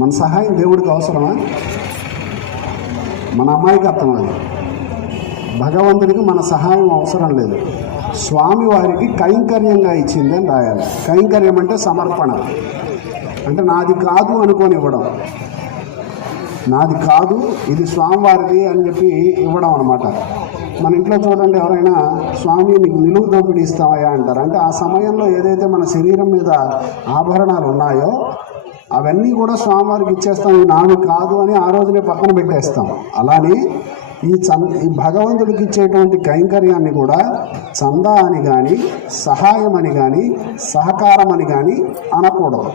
మన సహాయం దేవుడికి అవసరమా? మన అమాయకత్వం అది. భగవంతుడికి మన సహాయం అవసరం లేదు. స్వామి వారికి కైంకర్యంగా ఇచ్చింది అని రాయాలి. కైంకర్యం అంటే సమర్పణ, అంటే నాది కాదు అనుకొని ఇవ్వడం. నాది కాదు, ఇది స్వామివారిది అని చెప్పి ఇవ్వడం అనమాట. మన ఇంట్లో చూడండి, ఎవరైనా స్వామి నీకు నిలువు దోపిడీ ఇస్తామయ్యా అంటారు. అంటే ఆ సమయంలో ఏదైతే మన శరీరం మీద ఆభరణాలు ఉన్నాయో అవన్నీ కూడా స్వామివారికి ఇచ్చేస్తాం. ఇవి నాది కాదు అని ఆ రోజునే పక్కన పెట్టేస్తాం. అలానే ఈ భగవంతుడికి ఇచ్చేటువంటి కైంకర్యాన్ని కూడా చందా అని కానీ, సహాయం అని కానీ, సహకారం అని కానీ అనకూడదు.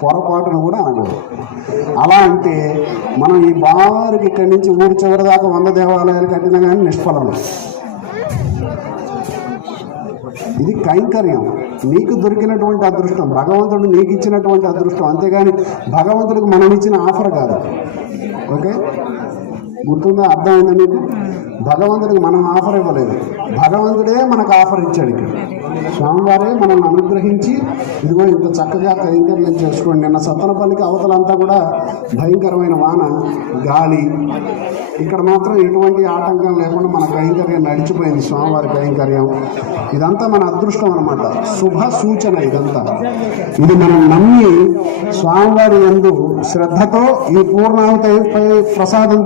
పొరపాటును కూడా అనకూడదు. అలా అంటే మనం ఈ బారికి ఇక్కడి నుంచి ఊరి చివరి దాకా 100 దేవాలయాలు కట్టినా కానీ నిష్ఫలమే. ఇది కైంకర్యం, నీకు దొరికినటువంటి అదృష్టం, భగవంతుడు నీకు ఇచ్చినటువంటి అదృష్టం. అంతేగాని భగవంతుడికి మనం ఇచ్చిన ఆఫర్ కాదు. ఓకే, గుర్తుందా? అర్థమైందా మీకు? భగవంతుడికి మనం ఆఫర్ ఇవ్వలేదు, భగవంతుడే మనకు ఆఫర్ ఇచ్చాడు. ఇక్కడ స్వామివారే మనల్ని అనుగ్రహించి ఇదిగో ఇంత చక్కగా కైంకర్యం చేసుకోండి. నిన్న సత్తనపల్లికి అవతలంతా కూడా భయంకరమైన వాన, గాలి, ఇక్కడ మాత్రం ఎటువంటి ఆటంకం లేకుండా మన కైంకర్యం నడిచిపోయింది. స్వామివారి కైంకర్యం ఇదంతా మన అదృష్టం అన్నమాట, శుభ సూచన ఇదంతా. ఇది మనం నమ్మి స్వామివారి యందు శ్రద్ధతో ఈ పూర్ణాహుతి ప్రసాదం